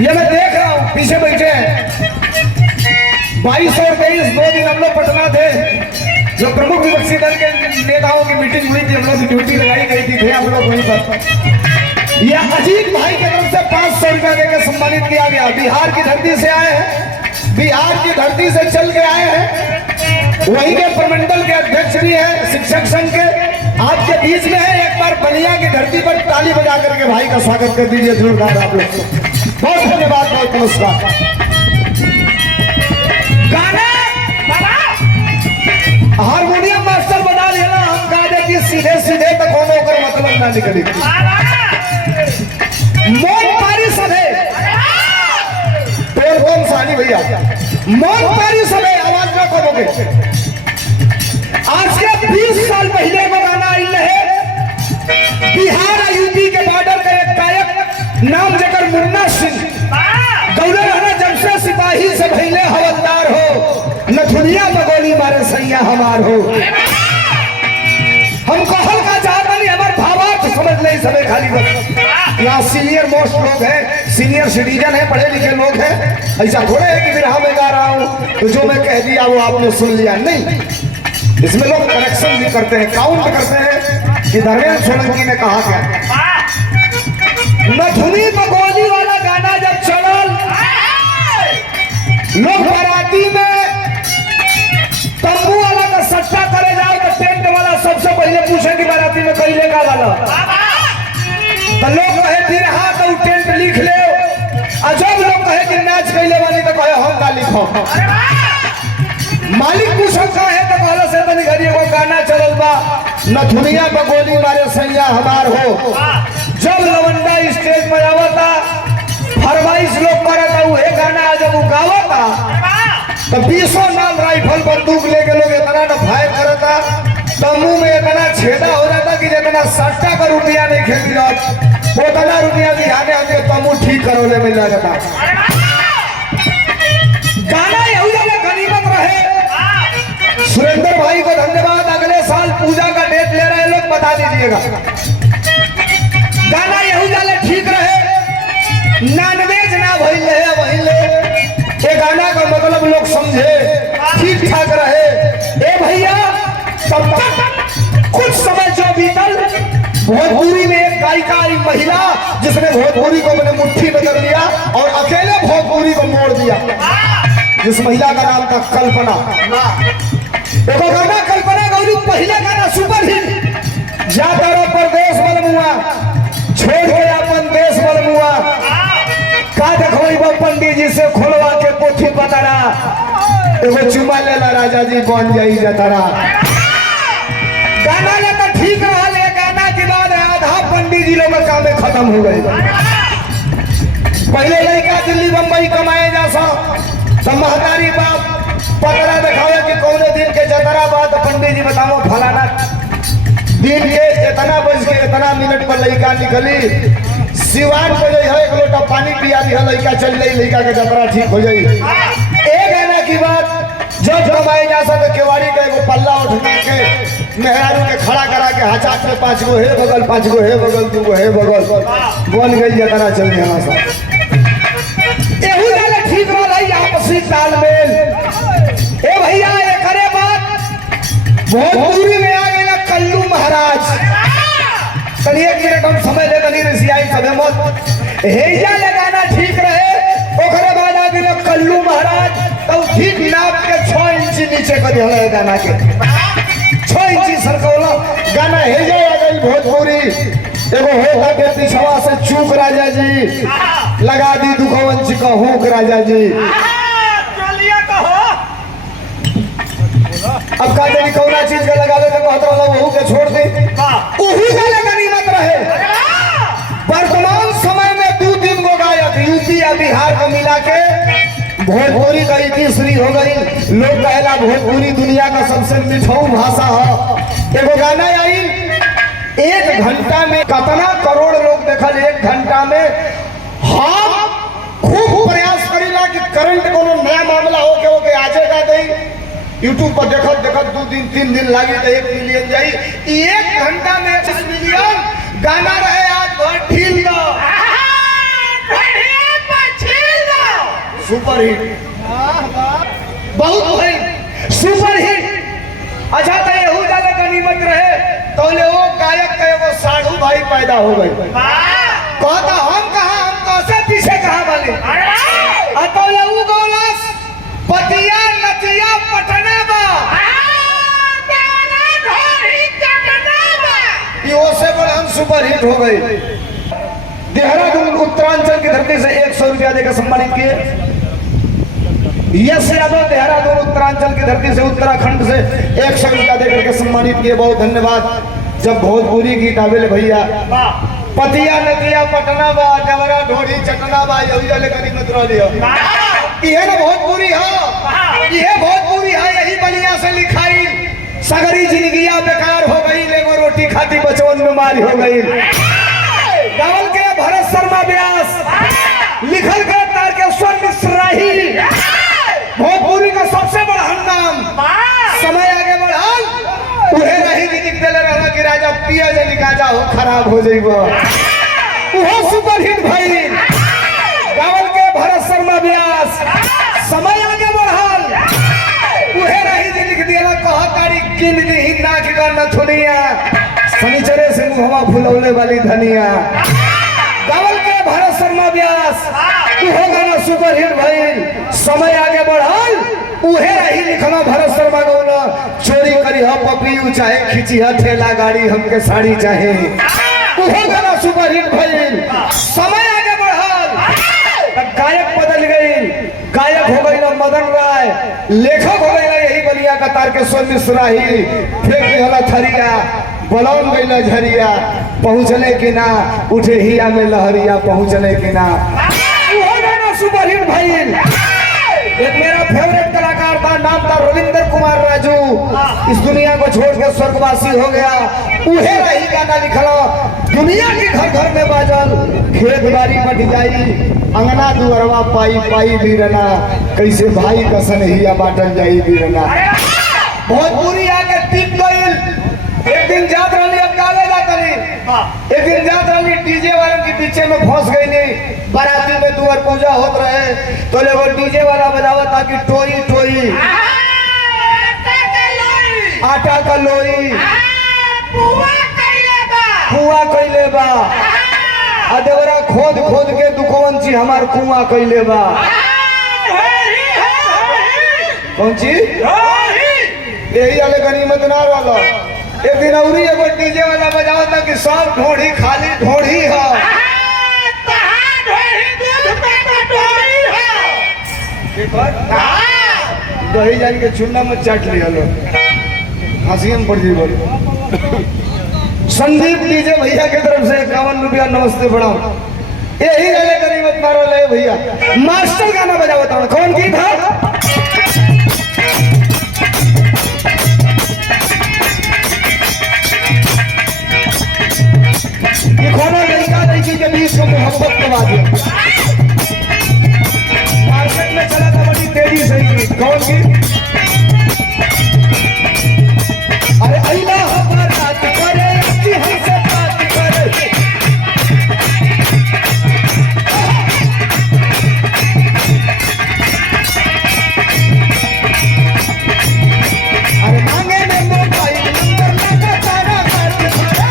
ये मैं देख रहा हूँ पीछे बैठे हैं 22 और 23 2 दिन हम लोग पटना थे, जो प्रमुख विपक्षी दल के नेताओं की मीटिंग हुई थी, हम लोग की ड्यूटी लगाई गई थी, थे हम लोग वहीं पर। यह अजीत भाई की तरफ से 500 रुपया देकर सम्मानित किया गया। बिहार की धरती से आए हैं, बिहार की धरती से चल के आए हैं, वहीं के प्रमंडल के अध्यक्ष भी है, शिक्षक संघ के आपके बीच में है। एक बार बलिया की धरती पर ताली बजा करके भाई का स्वागत कर दीजिए जोरदार आप लोग। बहुत धन्यवाद, बहुत नमस्कार। गाना हारमोनियम मास्टर बना लेना, हम गा देती सीधे सीधे तक होने कर मतलब ना निकली। मौन पारी सभे पेड़ कौन सानी भैया, मौन पारी सभे आवाज ना खोलोगे। आज के 20 साल पहले को गाना आई है, बिहार और यूपी के बॉर्डर का एक गायक नाम जकर मुन्ना सिंह दौड़े रहना, जब से सिपाही से भैले हवलदार हो, न दुनिया में गोली मारे सैया हमार हो। हम कहल का चाहता नहीं, हमारे भावार्थ समझ नहीं सके खाली बस। यहाँ सीनियर मोस्ट लोग हैं, सीनियर सिटीजन है, पढ़े लिखे लोग हैं। ऐसा थोड़े है कि विरहा में गा रहा हूँ तो जो मैं कह दिया वो आपने सुन लिया, नहीं। इसमें लोग करेक्शन भी करते हैं, काउंट करते हैं कि धर्मेंद्र सोलंकी ने कहा क्या। नथुनी बगोली वाला गाना जब चलल, लोग बाराती में तंबू वाला का सट्टा करे जाओ तो टेंट वाला सबसे पहले पूछे कि बाराती में कई लेगा वाला, तो लोग कहे फिर हाँ तो टेंट लिख ले, और जब लोग कहे कि नाच कैले वाली तो कहे हम ना लिखो। मालिक पूछो का है तो कहला से तनी घरी एगो गाना चलल बा, नथुनिया बगोली मारे सैया हमार हो। जब लवंडा स्टेज पर आवता, फरमाइश लोग करता उहे गाना, जब वो गावता तो 20 नाल राइफल बंदूक लेके लोग इतना न फायर करता, तम्बू में इतना छेदा हो जाता कि जितना 60 का रुपया नहीं खेती जाता, उतना रुपया दिहाने हमके तम्बू ठीक करोले में लगता। गाना यही गनीमत रहे। सुरेंद्र भाई को धन्यवाद, अगले साल पूजा का डेट ले रहे लोग बता दीजिएगा। गाना यही जाले ठीक रहे, नॉनवेज ना भइले वहिले, ये गाना का मतलब लोग समझे, ठीक ठाक रहे। ए भैया तब तक कुछ समय जो बीतल, भोजपुरी में एक गायिका आई महिला, जिसने भोजपुरी को अपने मुट्ठी में कर लिया और अकेले भोजपुरी को मोड़ दिया। जिस महिला का नाम था कल्पना। देखो गाना कल्पना गौरी पहले गाना सुपर हिट, जाता रहो परदेश बलमुआ, छोड़ के अपन देश बलमुआ, का देखो पंडित जी से खोलवा के पोथी पतरा, एगो चुमा लेला राजा जी बन जाई जतरा। गाना ले तो ठीक रहा, ले गाना के बाद आधा पंडित जी लोग काम में खत्म हो गए। पहले लड़का दिल्ली बम्बई कमाए जा सा, तो महतारी बाप पतरा दिखावे कि कौने दिन के जतरा बात, पंडित जी बताओ फलाना दिन के इतना बज के इतना मिनट पर लड़का निकली, सिवान को जो है एक लोटा पानी पिया दिया, लड़का चल गई, लड़का का जतरा ठीक हो जाई। एक गाना की बात, जब कमाए जा सकते केवाड़ी का एगो पल्ला उठा के मेहरारू के खड़ा करा के हाचात में 5 गो हे बगल, 5 गो हे बगल, 2 गो हे बगल, बन गई जतरा चल गया सा। यही गाना ठीक रहा, आपसी तालमेल। ए भैया एक अरे बात भोजपुरी में आ गया कल्लू महाराज, तनी 1 मिनट हम समय दे तनी रसियाई सबे मत हेजा लगाना ठीक रहे। ओकरे बाद आ गया कल्लू महाराज, तो ठीक नाप के 6 इंच नीचे कर दिया गाना के, 6 इंच सरकौला गाना हेजा आ गई भोजपुरी। एगो होता के पिछवा से चूक राजा जी, लगा दी दुखवंश का हुक राजा जी। अब का जानी कौना चीज का लगा दे तो कहता वाला वहू के छोड़ दे, वही का गनीमत रहे। वर्तमान समय में 2-3 गो गायक यूपी या बिहार को मिला के भोजपुरी का तीसरी हो गई। लोग कहला भोजपुरी दुनिया का सबसे मिठाऊ भाषा है। एगो गाना आई 1 घंटा में कितना करोड़ लोग देखल, 1 घंटा में। हम खूब प्रयास करेला कि करंट कोनो नया मामला हो के आजेगा दे, यूट्यूब पर देखत देखत 2 दिन 3 दिन लगी तो 1 मिलियन जाई। 1 घंटा में 1 मिलियन गाना रहे। आज भर ढील दो सुपर हिट बहुत भाई सुपर हिट। अच्छा तो यहू ज्यादा गनीमत रहे तो ले वो गायक के वो साधु भाई पैदा हो गए। कहता हम कहा हम कैसे पीछे कहा वाले तो ले वो गौलस पतिया नतिया पटना बा ये से बड़ा हम सुपर हिट हो गए। देहरादून उत्तरांचल की धरती से 100 रुपया देकर सम्मानित किए। यश यादव देहरादून उत्तरांचल की धरती से उत्तराखंड से 100 रुपया देकर के सम्मानित किए। बहुत धन्यवाद। जब भोजपुरी गीत आवेले भैया पतिया नदिया पटना बा जवरा ढोरी चटना बा यही वाले गनीमत रह लियो। ये ना भोजपुरी हो ये भोजपुरी है यही बलिया से लिखाई। सगरी जिंदगिया बेकार हो गई लेगो रोटी खाती बचवन बीमारी हो गई। गावल के भरत शर्मा व्यास लिखल के तारकेश्वर मिश्राही भोजपुरी का सबसे बड़ा नाम। समय आगे बढ़ल उहे नहीं कि लिख देले रहला कि राजा पिया जली गाजा हो खराब हो जाइबो उहो सुपर हिट भइल। गावल के भरत शर्मा व्यास समय आगे बढ़ल उहे नहीं कि लिख देला कह तारीख किन दी नाक का नथुनिया शनिचरे से मुहवा फुलौले वाली धनिया। गावल के भरत शर्मा व्यास उहो गाना सुपर हिट भइल। समय आगे बढ़ल उहे रही लिखना भरत शर्मा गौना चोरी करी ह पपियू चाहे खींची ह ठेला गाड़ी हमके साड़ी चाहे उहो गाना सुपर हिट भइल। समय आगे बढ़ल गायक बदल गई। गायक हो गई ना मदन राय लेखक हो गई ना यही बलिया का तारकेश्वर मिश्राही फेंक दिहला थरिया बलौन गई झरिया पहुँचने की ना उठे हिया में लहरिया पहुँचने की ना उहो गाना सुपर हिट भइल। एक मेरा फेवरेट कलाकार था नाम था रविंद्र कुमार राजू इस दुनिया को छोड़ के स्वर्गवासी हो गया। उहे रही गाना लिखलो दुनिया के घर घर में बाजल खेत बाड़ी बट जाई अंगना दुअरवा पाई पाई बीरना कैसे भाई का सनहिया बाटल जाई बीरना। भोजपुरी आके टिक गई। एक दिन जात रही अब गाले जाता नहीं एक दिन जात रही डीजे वाले के पीछे में फंस गई नहीं। बाराती में दुआर पूजा होत रहे तो लोग डीजे वाला बजावा था कि टोई टोई आटा का लोई कुआ कैले बा अदेवरा खोद खोद के दुखवन ची हमार कुआ कैले बा। कौन ची यही वाले गनीमत नार वाला। एक दिन औरी एगो डीजे वाला बजावा था कि सब ढोढ़ी खाली ढोढ़ी है दही जान के चुन्ना में चाट लिया लो हंसी में पड़ जी बोल। संदीप डीजे भैया की तरफ से 51 रुपया नमस्ते प्रणाम। यही वाले गनीमत मारो ले भैया। मास्टर गाना बजावा था कौन गीत था ये खोना लड़का लड़की के बीच में मोहब्बत के बाद मार्केट में चला था बड़ी तेजी से गीत। कौन गीत अरे अल्लाह बात करे कि हमसे बात करे अरे मांगे में मोबाइल नंबर लगा तारा बात करे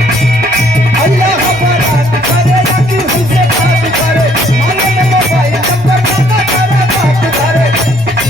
अल्लाह बात करे कि हमसे बात करे मांगे में मोबाइल नंबर लगा तारा बात करे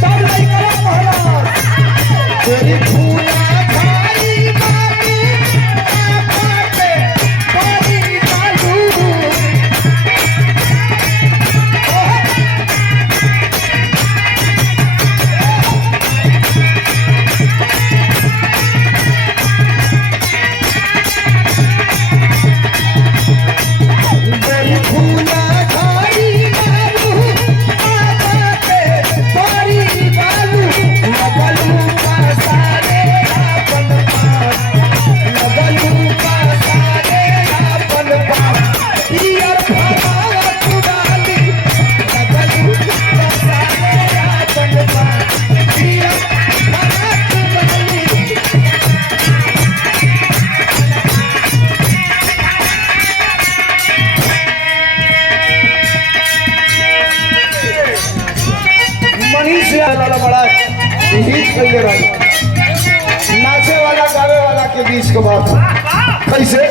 तब नहीं करो पहला तेरी फूला खाई बाकी आके पानी डालू तेरी फूला खाई बालू आके पानी डालू लगलू का सारे कैले रही नाचे वाला गावे वाला के बीच के बात है। कैसे